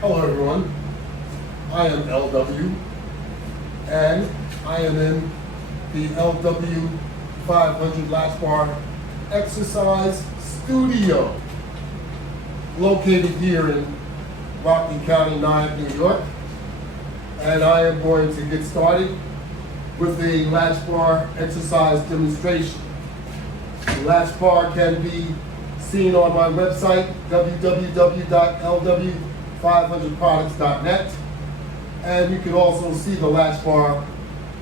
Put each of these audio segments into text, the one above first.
Hello everyone, I am LW and I am in the LW500 Latchbar exercise studio located here in Rocky County, New York, and I am going to get started with a Latchbar exercise demonstration. The Latchbar can be seen on my website, www.LW500products.net, and you can also see the Latchbar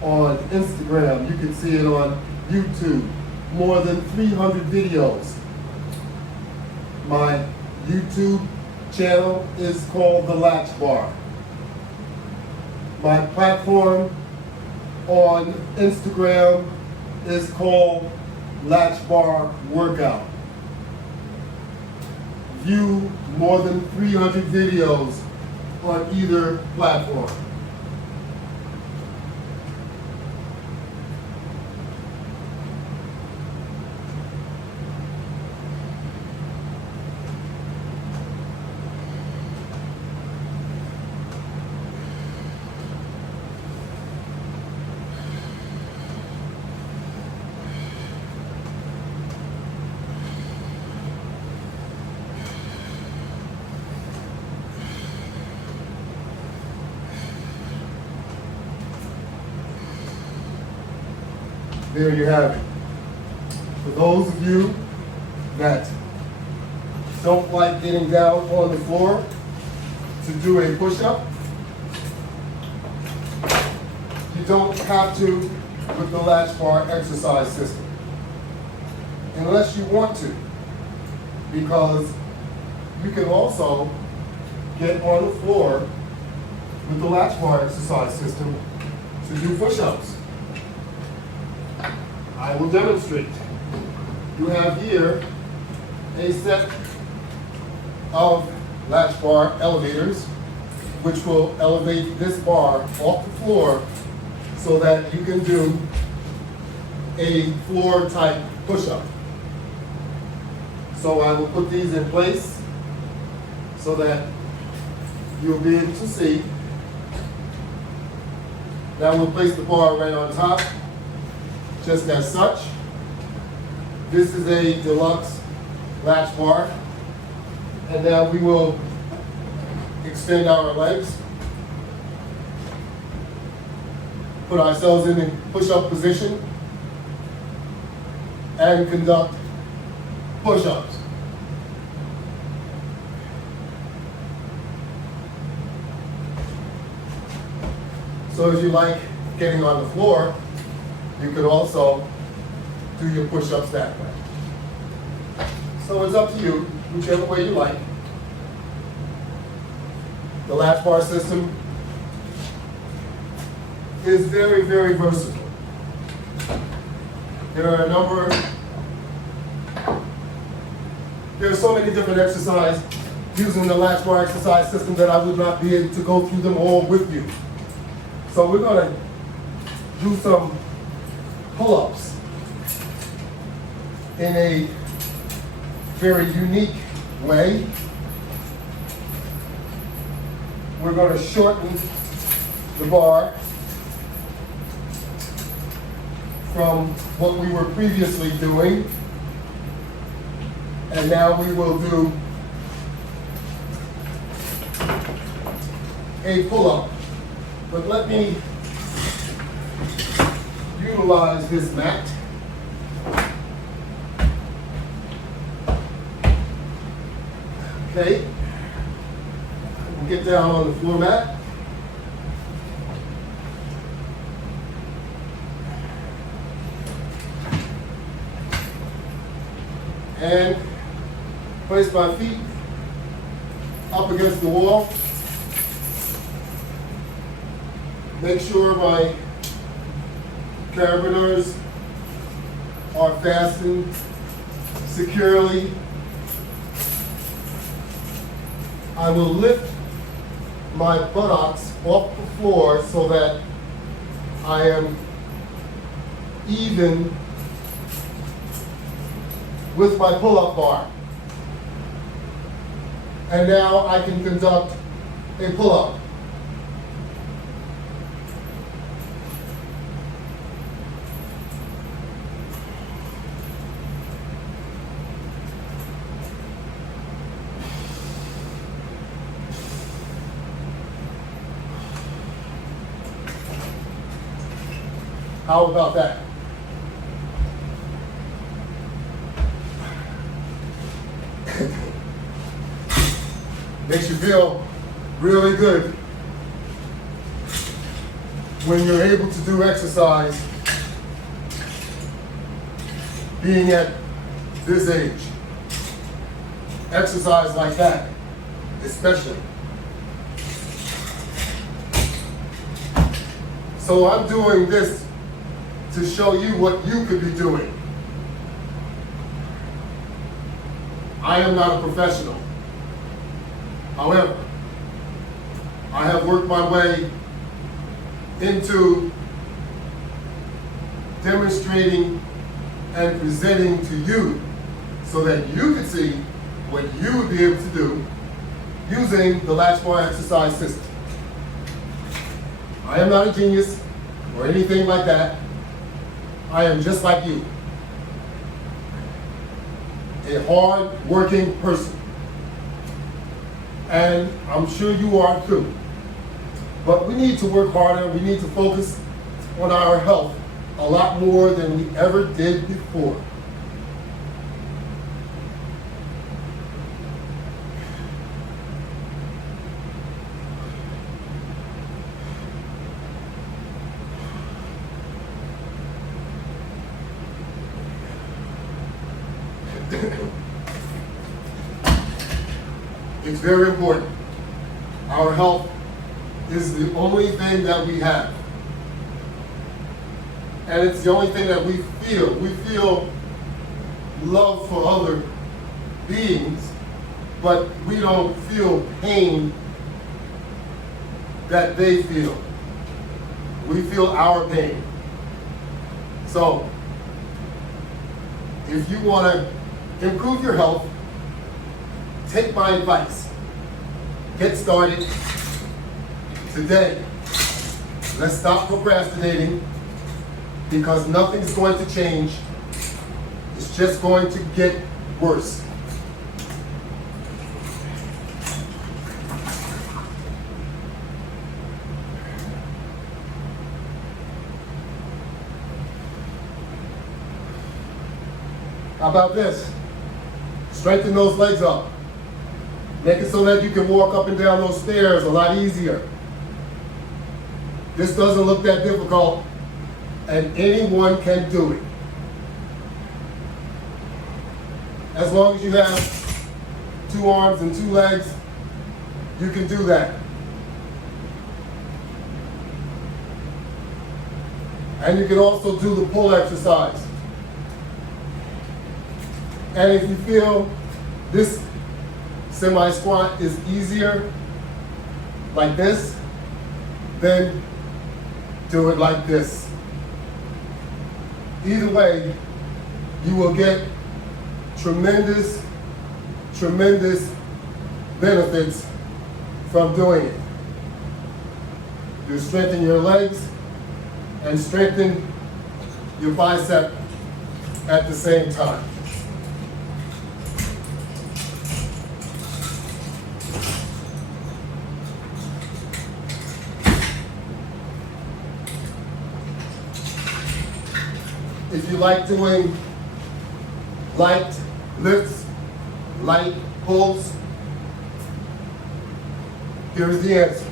on Instagram. You can see it on YouTube. More than 300 videos. My YouTube channel is called The Latchbar. My platform on Instagram is called Latchbar Workout. View more than 300 videos on either platform. There you have it. For those of you that don't like getting down on the floor to do a push-up, you don't have to with the Latchbar exercise system, unless you want to, because you can also get on the floor with the Latchbar exercise system to do push-ups. I will demonstrate. You have here a set of Latchbar elevators, which will elevate this bar off the floor so that you can do a floor type push-up. So I will put these in place so that you'll be able to see. Now we'll place the bar right on top, just as such. This is a deluxe latch bar. And now we will extend our legs, put ourselves in a push-up position, and conduct push-ups. So if you like getting on the floor, you could also do your push-ups that way. So it's up to you, whichever way you like. The Latchbar system is very, very versatile. There are so many different exercises using the Latchbar exercise system that I would not be able to go through them all with you. So we're going to do some pull-ups in a very unique way. We're going to shorten the bar from what we were previously doing, and now we will do a pull-up. But let me utilize this mat. Okay, we'll get down on the floor mat. And place my feet up against the wall. Make sure my carabiners are fastened securely. I will lift my buttocks off the floor so that I am even with my pull-up bar. And now I can conduct a pull-up. How about that? Makes you feel really good when you're able to do exercise being at this age. Exercise like that, especially. So I'm doing this to show you what you could be doing. I am not a professional. However, I have worked my way into demonstrating and presenting to you so that you could see what you would be able to do using the Latchbar exercise system. I am not a genius or anything like that. I am just like you, a hard-working person. And I'm sure you are too. But we need to work harder. We need to focus on our health a lot more than we ever did before. It's very important. Our health is the only thing that we have. And it's the only thing that we feel. We feel love for other beings, but we don't feel pain that they feel. We feel our pain. So, if you want to improve your health, take my advice. Get started today. Let's stop procrastinating because nothing's going to change. It's just going to get worse. How about this? Strengthen those legs up. Make it so that you can walk up and down those stairs a lot easier. This doesn't look that difficult, and anyone can do it. As long as you have 2 arms and 2 legs, you can do that. And you can also do the pull exercise. And if you feel this semi-squat is easier, like this, then do it like this. Either way, you will get tremendous, tremendous benefits from doing it. You strengthen your legs and strengthen your bicep at the same time. If you like doing light lifts, light pulls, here's the answer.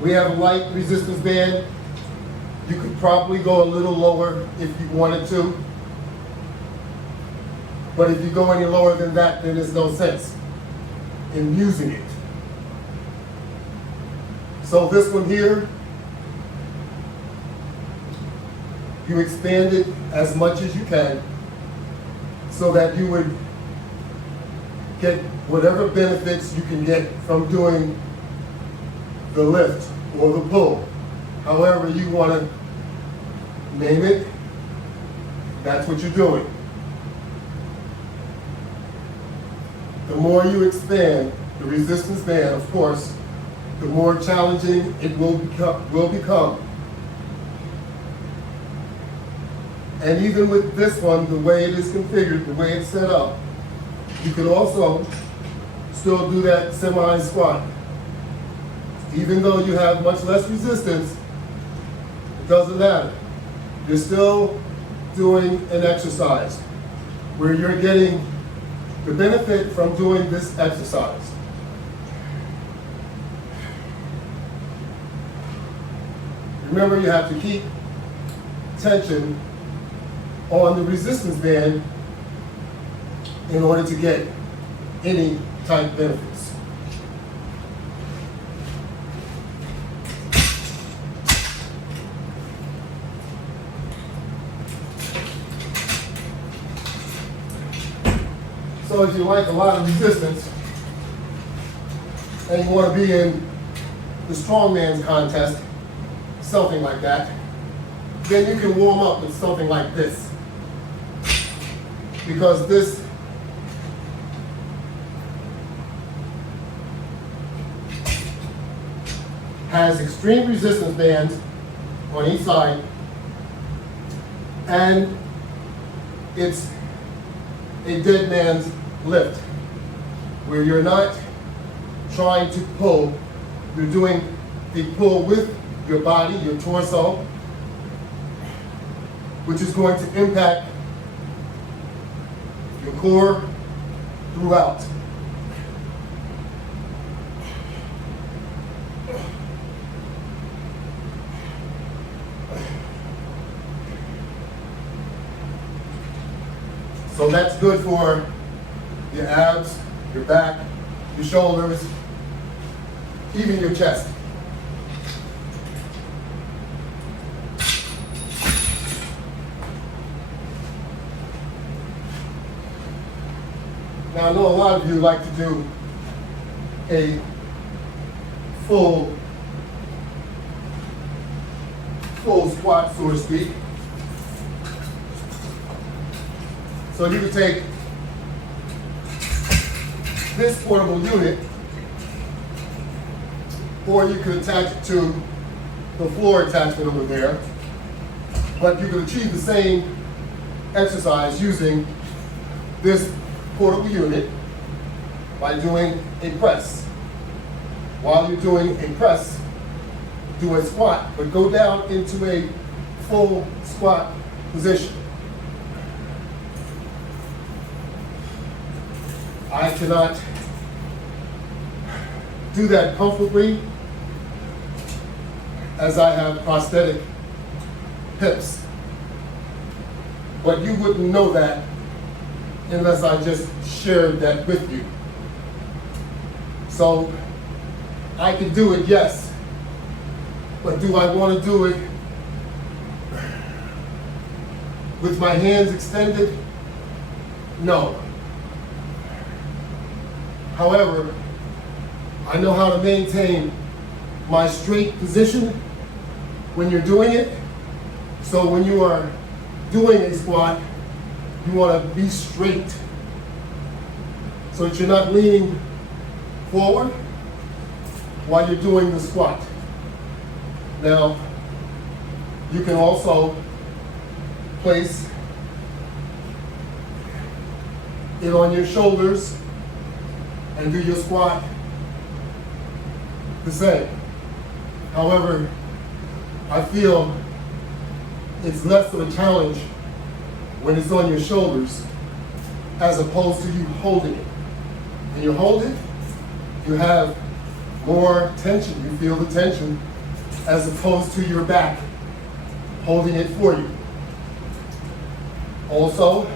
We have a light resistance band. You could probably go a little lower if you wanted to. But if you go any lower than that, then there's no sense in using it. So this one here, you expand it as much as you can so that you would get whatever benefits you can get from doing the lift or the pull. However you want to name it, that's what you're doing. The more you expand, the resistance band, of course, the more challenging it will become. And even with this one, the way it is configured, the way it's set up, you can also still do that semi-squat. Even though you have much less resistance, it doesn't matter. You're still doing an exercise where you're getting the benefit from doing this exercise. Remember, you have to keep tension on the resistance band in order to get any type benefits. So if you like a lot of resistance and you want to be in the strongman's contest, something like that, then you can warm up with something like this. Because this has extreme resistance bands on each side, and it's a dead man's lift, where you're not trying to pull, you're doing the pull with your body, your torso, which is going to impact your core throughout. So that's good for your abs, your back, your shoulders, even your chest. Now, I know a lot of you like to do a full squat, so to speak. So you can take this portable unit, or you could attach it to the floor attachment over there, but you can achieve the same exercise using this portable unit by doing a press. While you're doing a press, do a squat, but go down into a full squat position. I cannot do that comfortably as I have prosthetic hips. But you wouldn't know that unless I just shared that with you. So I can do it, yes, but do I want to do it with my hands extended? No. However, I know how to maintain my straight position when you're doing it. So when you are doing a squat, you want to be straight so that you're not leaning forward while you're doing the squat. Now, you can also place it on your shoulders and do your squat the same. However, I feel it's less of a challenge when it's on your shoulders as opposed to you holding it. When you hold it, you have more tension. You feel the tension as opposed to your back holding it for you. Also,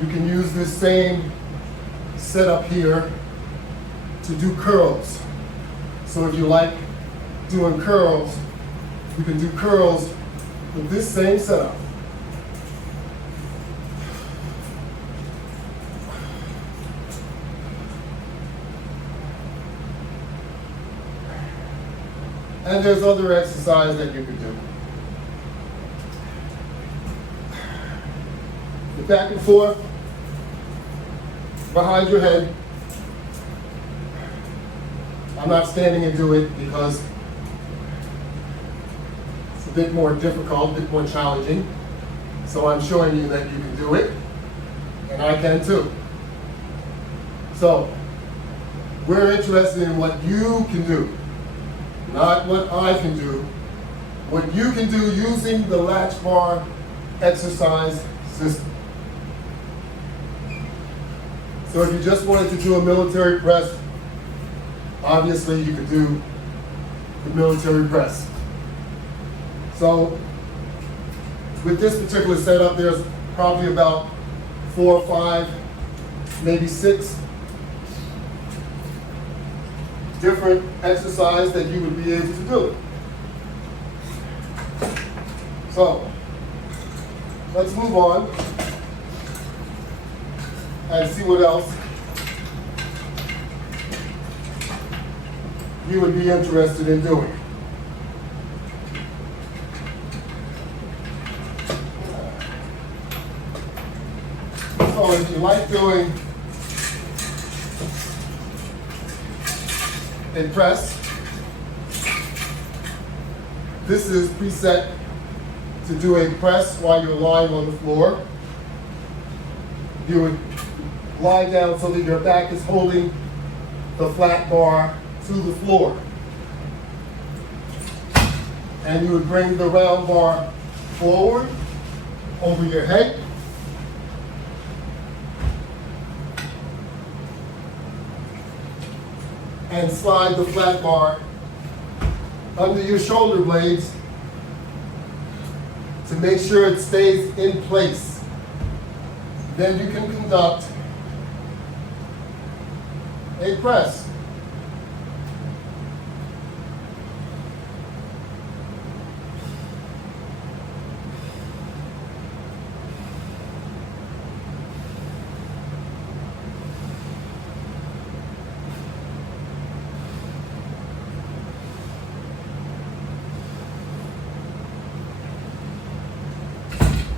you can use this same setup here to do curls. So if you like doing curls, you can do curls with this same setup. And there's other exercises that you can do. The back and forth behind your head. I'm not standing and do it because it's a bit more difficult, a bit more challenging. So I'm showing you that you can do it, and I can too. So we're interested in what you can do, not what I can do. What you can do using the latch bar exercise system. So if you just wanted to do a military press, obviously you could do the military press. So with this particular setup, there's probably about 4 or 5, maybe 6 different exercises that you would be able to do. So let's move on and see what else you would be interested in doing. So if you like doing a press, this is preset to do a press while you're lying on the floor. You would lie down so that your back is holding the flat bar to the floor. And you would bring the round bar forward over your head. And slide the flat bar under your shoulder blades to make sure it stays in place. Then you can conduct a press.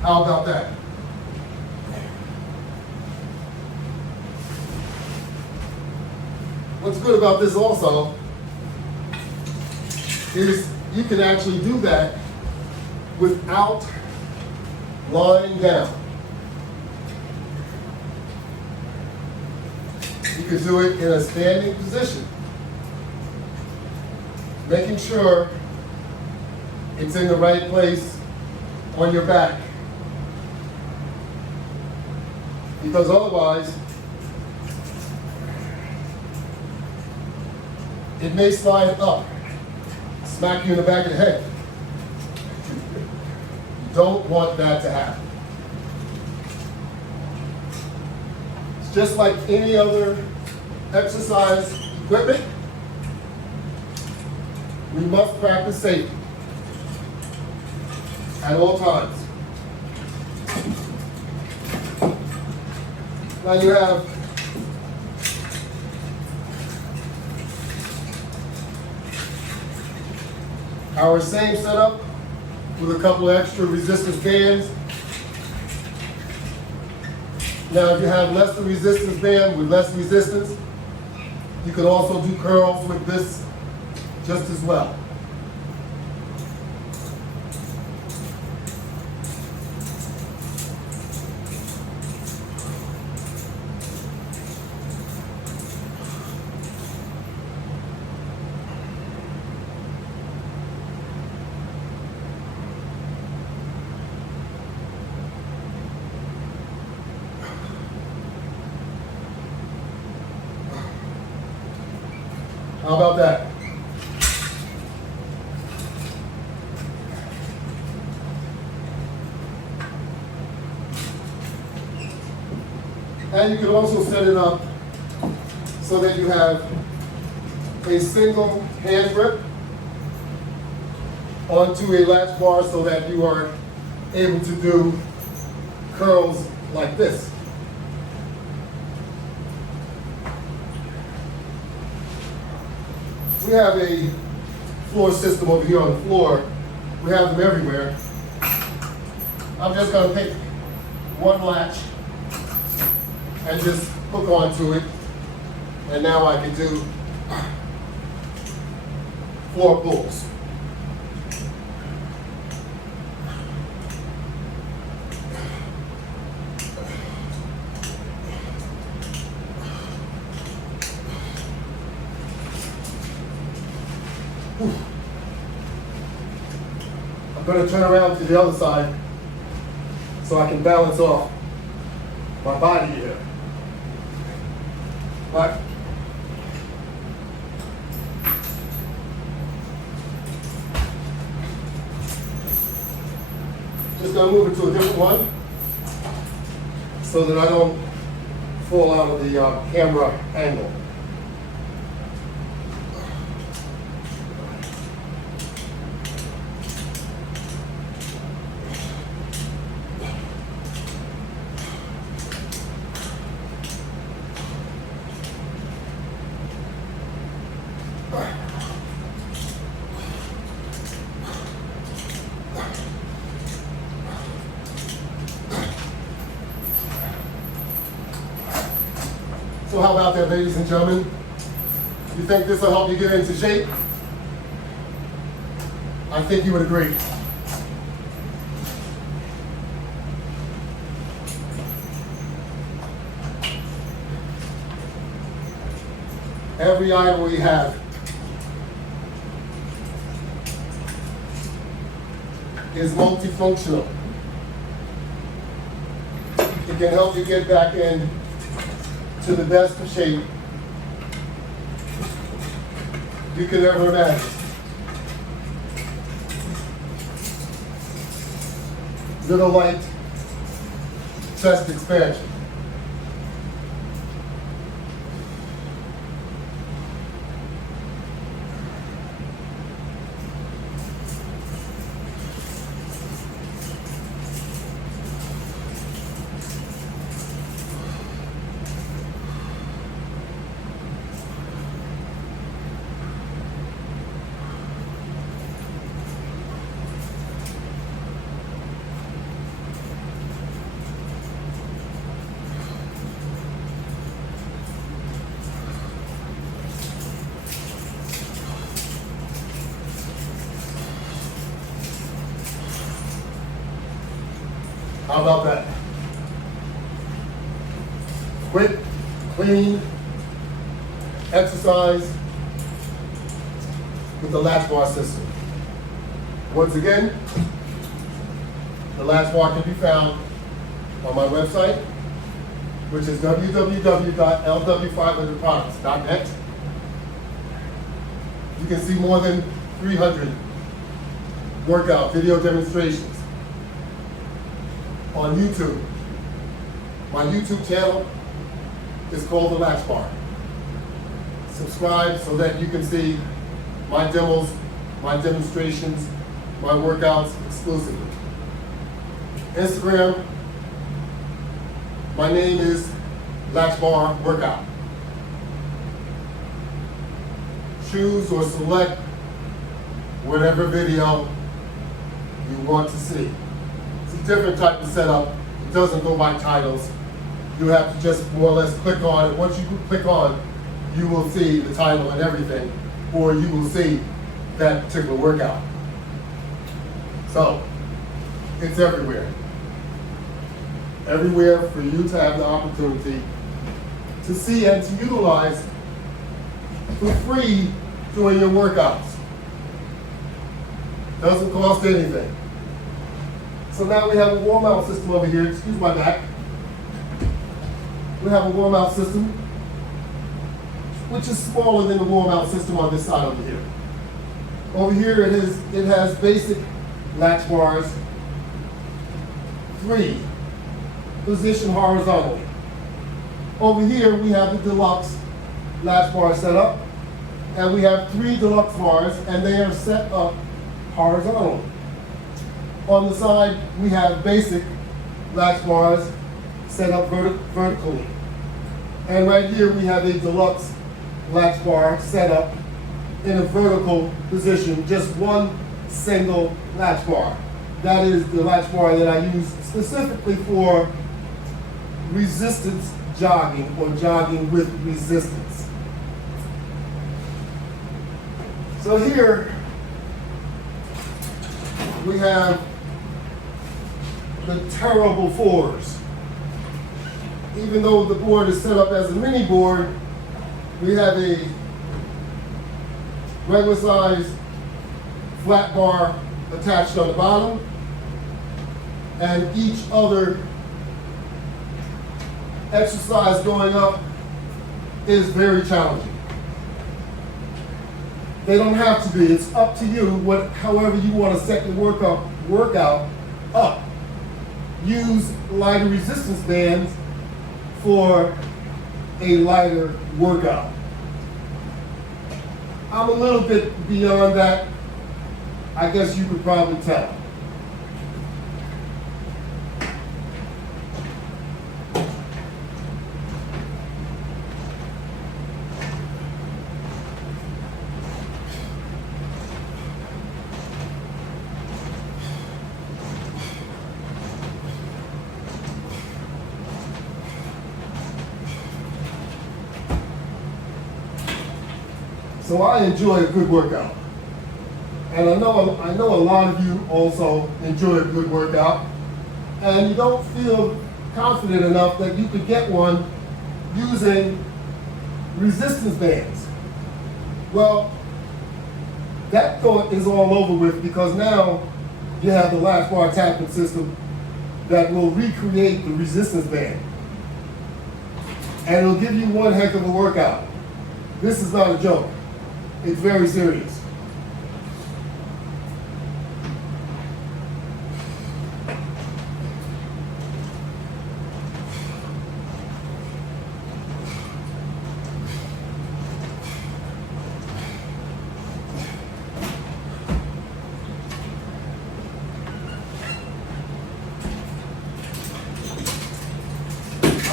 How about that? What's good about this also is you can actually do that without lying down. You can do it in a standing position, making sure it's in the right place on your back. Because otherwise, it may slide up, smack you in the back of the head. You don't want that to happen. It's just like any other exercise equipment. We must practice safety at all times. Now you have our same setup with a couple of extra resistance bands. Now if you have less than resistance band with less resistance, you can also do curls with this just as well. How about that? And you can also set it up so that you have a single hand grip onto a latch bar so that you are able to do curls like this. We have a floor system over here on the floor. We have them everywhere. I'm just going to pick one latch and just hook onto it. And now I can do 4 pulls. I'm going to turn around to the other side so I can balance off my body here. All right. Just going to move it to a different one so that I don't fall out of the camera angle. So how about that, ladies and gentlemen? You think this will help you get into shape? I think you would agree. Every item we have is multifunctional. It can help you get back in to the best of shape you could ever imagine. Little light chest expansion. How about that? Quick, clean exercise with the Latchbar system. Once again, the Latchbar can be found on my website, which is www.LW500products.net. You can see more than 300 workout video demonstrations on YouTube. My YouTube channel is called the Latchbar. Subscribe so that you can see my demos, my demonstrations, my workouts exclusively. Instagram, my name is Latchbar Workout. Choose or select whatever video you want to see. It's a different type of setup. It doesn't go by titles. You have to just more or less click on it. Once you click on, you will see the title and everything, or you will see that particular workout. So, it's everywhere. Everywhere for you to have the opportunity to see and to utilize for free during your workouts. Doesn't cost anything. So now we have a warm-out system over here. Excuse my back. We have a warm-out system, which is smaller than the warm-out system on this side over here. Over here it has basic latch bars, 3, position horizontally. Over here we have the deluxe latch bar set up, and we have 3 deluxe bars, and they are set up horizontally. On the side, we have basic latch bars set up vertically. And right here, we have a deluxe latch bar set up in a vertical position, just one single latch bar. That is the latch bar that I use specifically for resistance jogging or jogging with resistance. So here we have the terrible fours. Even though the board is set up as a mini board, we have a regular size flat bar attached on the bottom, and each other exercise going up is very challenging. They don't have to be. It's up to you, however you want to set your workout up. Use lighter resistance bands for a lighter workout. I'm a little bit beyond that. I guess you could probably tell. So I enjoy a good workout. And I know a lot of you also enjoy a good workout, and you don't feel confident enough that you could get one using resistance bands. Well, that thought is all over with, because now you have the latch bar attachment system that will recreate the resistance band. And it'll give you one heck of a workout. This is not a joke. It's very serious.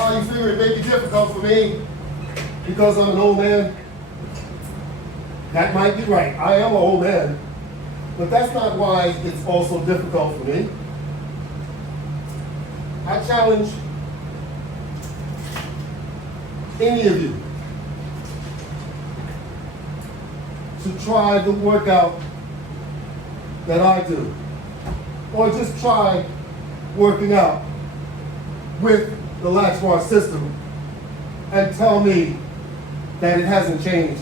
You figure it may be difficult for me because I'm an old man. That might be right. I am an old man, but that's not why it's also difficult for me. I challenge any of you to try the workout that I do, or just try working out with the Latchbar system and tell me that it hasn't changed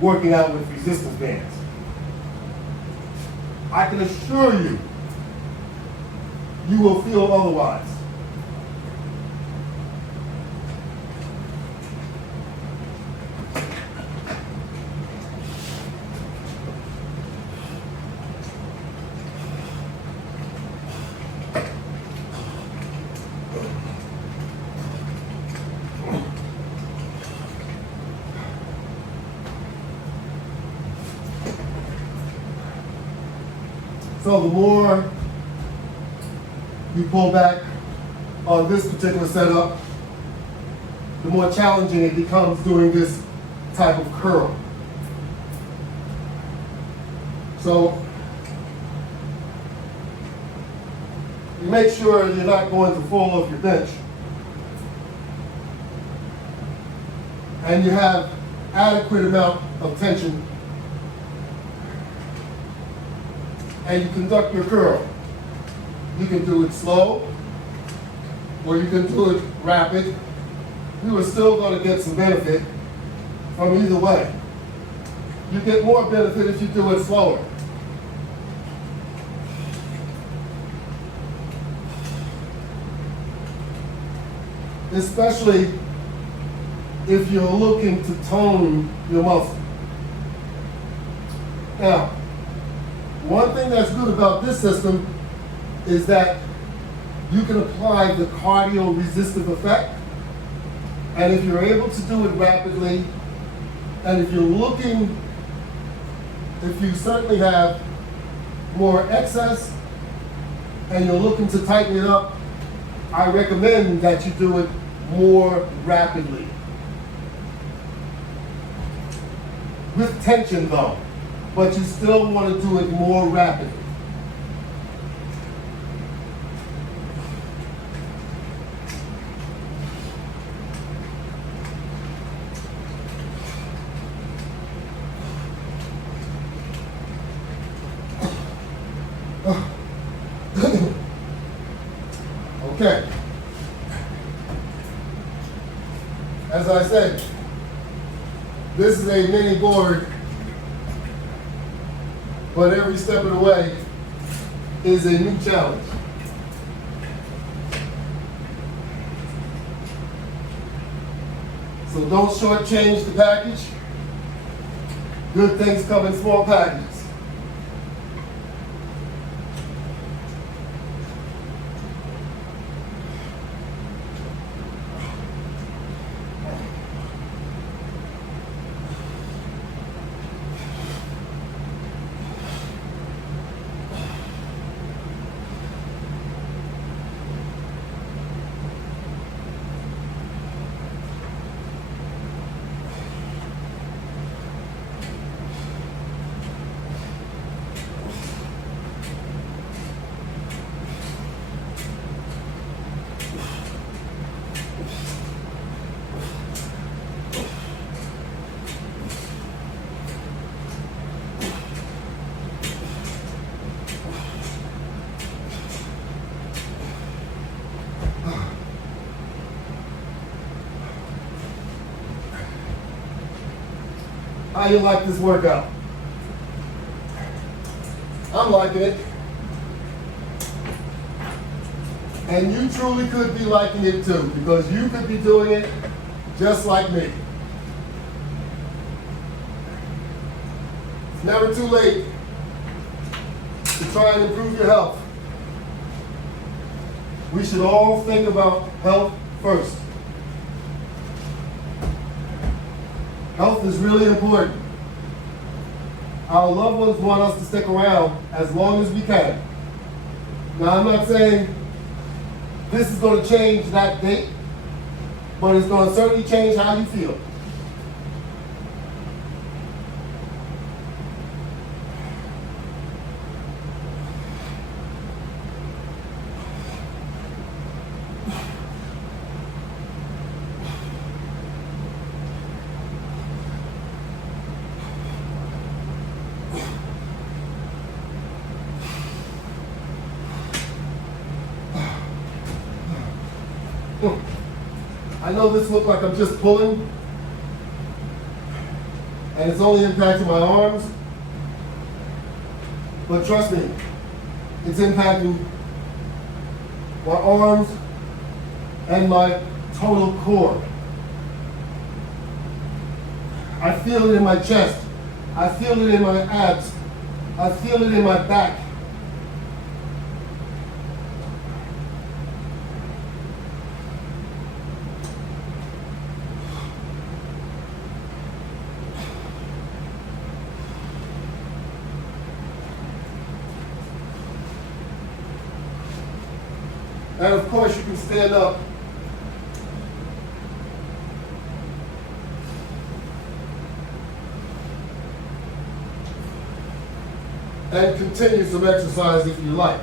working out with resistance bands. I can assure you, you will feel otherwise. So the more you pull back on this particular setup, the more challenging it becomes doing this type of curl. So you make sure you're not going to fall off your bench, and you have adequate amount of tension, and you conduct your curl. You can do it slow, or you can do it rapid. You are still going to get some benefit from either way. You get more benefit if you do it slower. Especially if you're looking to tone your muscle. Now, one thing that's good about this system is that you can apply the cardio resistive effect, and if you're able to do it rapidly, and if you certainly have more excess and you're looking to tighten it up, I recommend that you do it more rapidly. With tension though, but you still want to do it more rapidly. Okay. As I said, this is a mini board, but every step of the way is a new challenge. So don't shortchange the package. Good things come in small packages. How you like this workout? I'm liking it. And you truly could be liking it too, because you could be doing it just like me. It's never too late to try and improve your health. We should all think about health first. Health is really important. Our loved ones want us to stick around as long as we can. Now, I'm not saying this is going to change that date, but it's going to certainly change how you feel. I know this looks like I'm just pulling, and it's only impacting my arms, but trust me, it's impacting my arms and my total core. I feel it in my chest. I feel it in my abs. I feel it in my back. And of course, you can stand up. And continue some exercise if you like.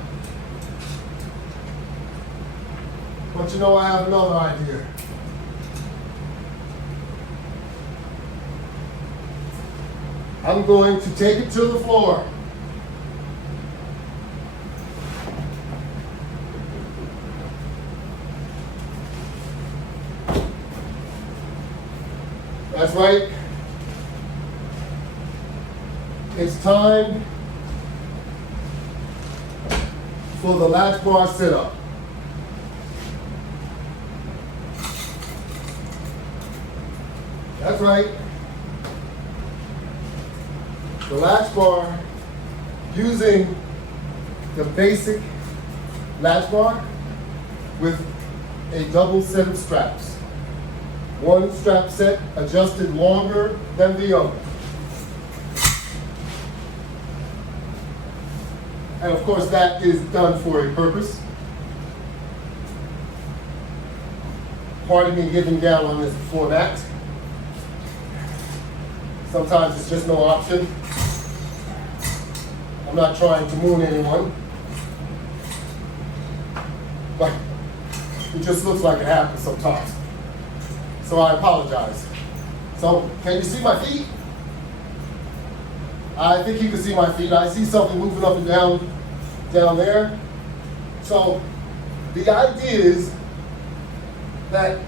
But you know, I have another idea. I'm going to take it to the floor. That's right. It's time for the latch bar sit-up. That's right. The latch bar using the basic latch bar with a double set of straps. One strap set adjusted longer than the other. And of course, that is done for a purpose. Pardon me getting down on this format. Sometimes it's just no option. I'm not trying to moon anyone, but it just looks like it happens sometimes. So I apologize. So, can you see my feet? I think you can see my feet. I see something moving up and down there. So, The idea is that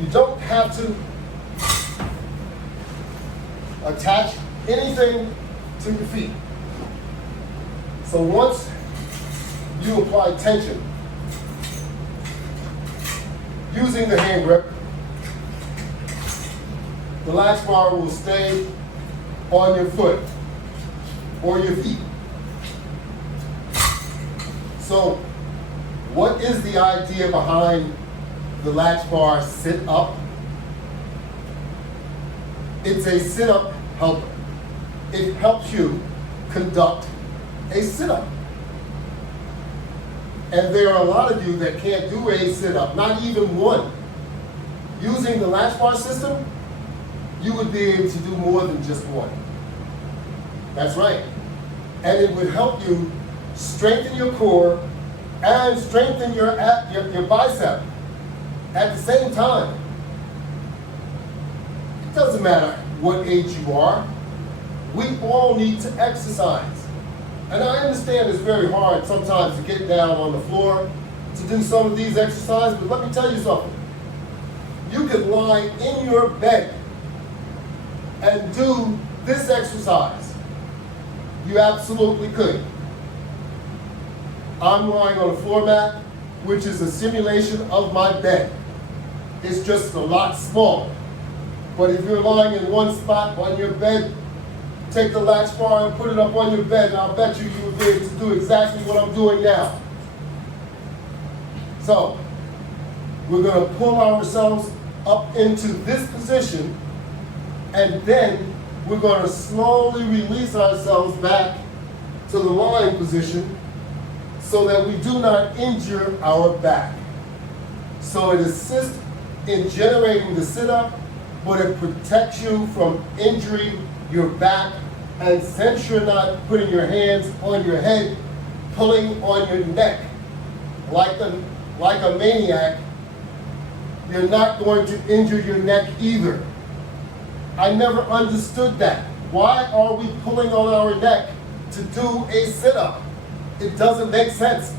you don't have to attach anything to your feet. So once you apply tension using the hand grip, the latch bar will stay on your foot or your feet. So what is the idea behind the latch bar sit up? It's a sit-up helper. It helps you conduct a sit-up. And there are a lot of you that can't do a sit-up, not even one. Using the latch bar system, you would be able to do more than just one. That's right. And it would help you strengthen your core and strengthen your bicep at the same time. It doesn't matter what age you are. We all need to exercise. And I understand it's very hard sometimes to get down on the floor to do some of these exercises, but let me tell you something. You could lie in your bed and do this exercise. You absolutely could. I'm lying on a floor mat, which is a simulation of my bed. It's just a lot smaller. But if you're lying in one spot on your bed, take the latch bar and put it up on your bed, and I'll bet you will be able to do exactly what I'm doing now. So, we're going to pull ourselves up into this position, and then we're going to slowly release ourselves back to the lying position so that we do not injure our back. So it assists in generating the sit-up, but it protects you from injuring your back, and since you're not putting your hands on your head, pulling on your neck like a maniac, you're not going to injure your neck either. I never understood that. Why are we pulling on our neck to do a sit-up? It doesn't make sense.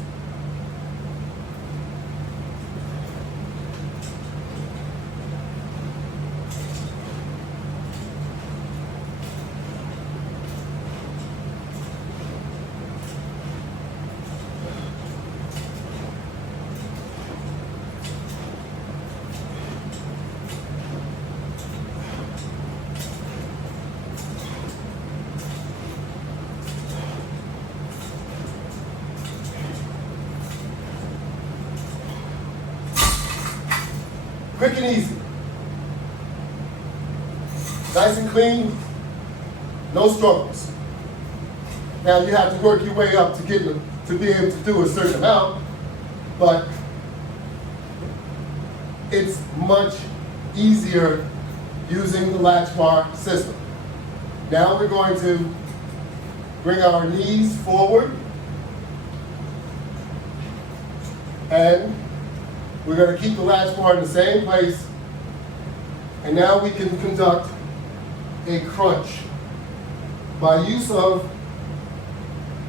Quick and easy. Nice and clean, no struggles. Now you have to work your way up to get to be able to do a certain amount, but it's much easier using the latch bar system. Now we're going to bring our knees forward, and we're going to keep the latch bar in the same place, and now we can conduct a crunch by use of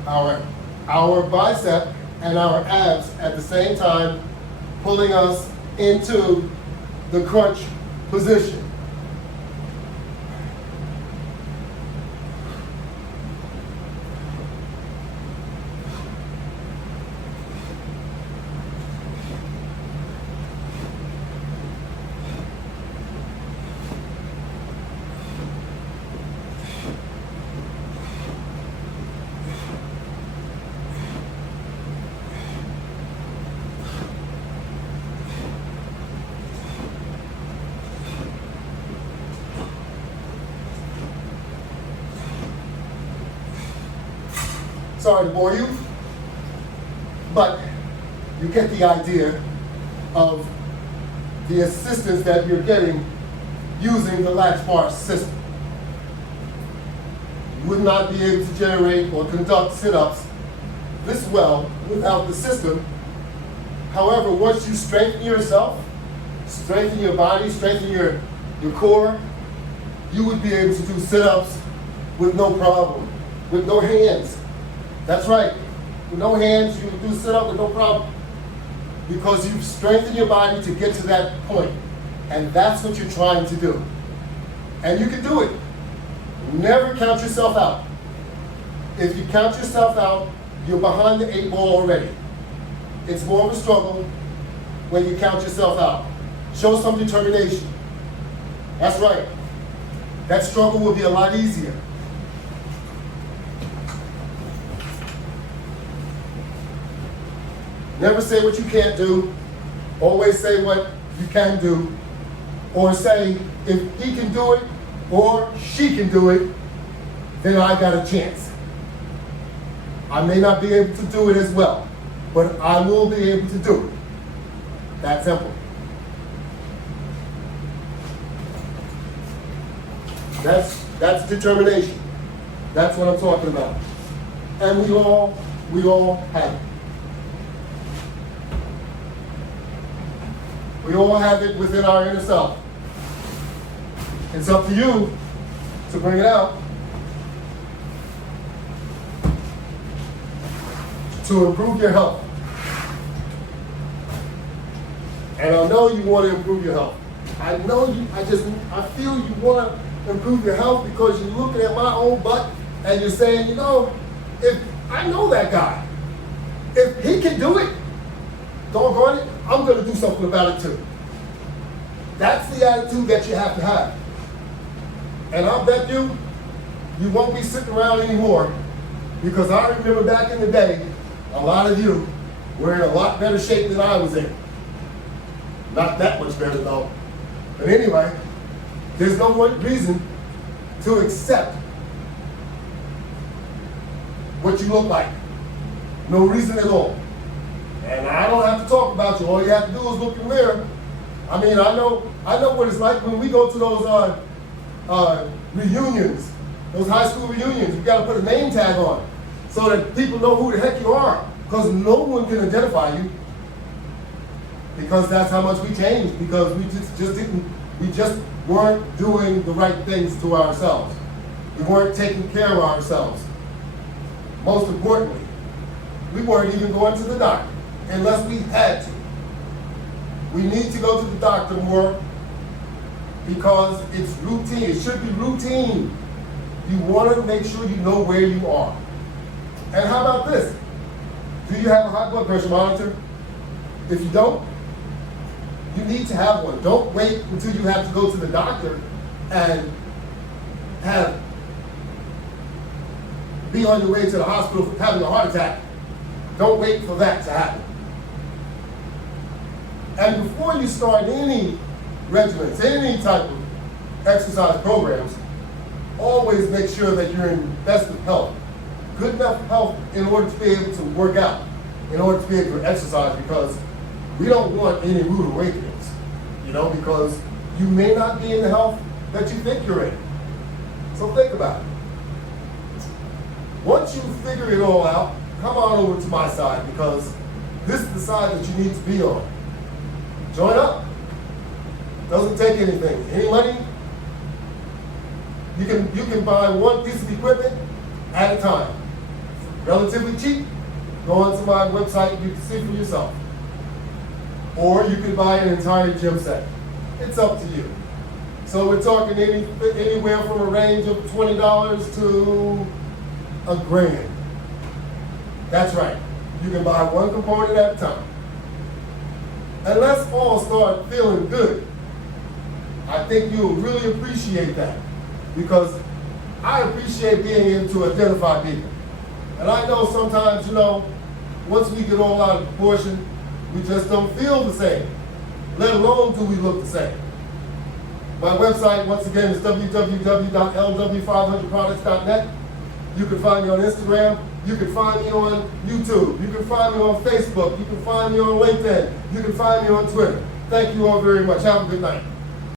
our bicep and our abs at the same time, pulling us into the crunch position. Sorry to bore you, but you get the idea of the assistance that you're getting using the latch bar system. You would not be able to generate or conduct sit-ups this well without the system. However, once you strengthen yourself, strengthen your body, strengthen your core, you would be able to do sit-ups with no problem, with no hands. That's right. With no hands, you can do sit-up with no problem. because you've strengthened your body to get to that point. And that's what you're trying to do. And you can do it. Never count yourself out. If you count yourself out, you're behind the 8 ball already. It's more of a struggle when you count yourself out. Show some determination. That's right. That struggle will be a lot easier. Never say what you can't do. Always say what you can do. Or say, if he can do it or she can do it, then I got a chance. I may not be able to do it as well, but I will be able to do it. That simple. That's determination. That's what I'm talking about. And we all have it. We all have it within our inner self. It's up to you to bring it out, to improve your health. And I know you want to improve your health. I feel you want to improve your health because you're looking at my old butt and you're saying, you know, if I know that guy, if he can do it, doggone it, I'm going to do something about it too. That's the attitude that you have to have. And I'll bet you won't be sitting around anymore, because I remember back in the day, a lot of you were in a lot better shape than I was in. Not that much better though. But anyway, there's no reason to accept what you look like. No reason at all. And I don't have to talk about you. All you have to do is look in the mirror. I mean, I know what it's like when we go to those reunions, those high school reunions. You got to put a name tag on so that people know who the heck you are, because no one can identify you. Because that's how much we changed. Because we just weren't doing the right things to ourselves. We weren't taking care of ourselves. Most importantly, we weren't even going to the doctor unless we had to. We need to go to the doctor more because it's routine. It should be routine. You want to make sure you know where you are. And how about this? Do you have a high blood pressure monitor? If you don't, you need to have one. Don't wait until you have to go to the doctor and be on your way to the hospital for having a heart attack. Don't wait for that to happen. And before you start any regimens, any type of exercise programs, always make sure that you're in best of health. Good enough health in order to be able to work out, in order to be able to exercise, because we don't want any rude awakenings, because you may not be in the health that you think you're in. So think about it. Once you figure it all out, come on over to my side, because this is the side that you need to be on. Join up. Doesn't take anything. Any money? You can buy one piece of equipment at a time. Relatively cheap. Go onto my website and you can see for yourself. Or you can buy an entire gym set. It's up to you. So we're talking anywhere from a range of $20 to $1,000. That's right. You can buy one component at a time. And let's all start feeling good. I think you'll really appreciate that, because I appreciate being able to identify people. And I know sometimes, once we get all out of proportion, we just don't feel the same, let alone do we look the same. My website, once again, is www.LW500products.net. You can find me on Instagram. You can find me on YouTube. You can find me on Facebook. You can find me on LinkedIn. You can find me on Twitter. Thank you all very much. Have a good night.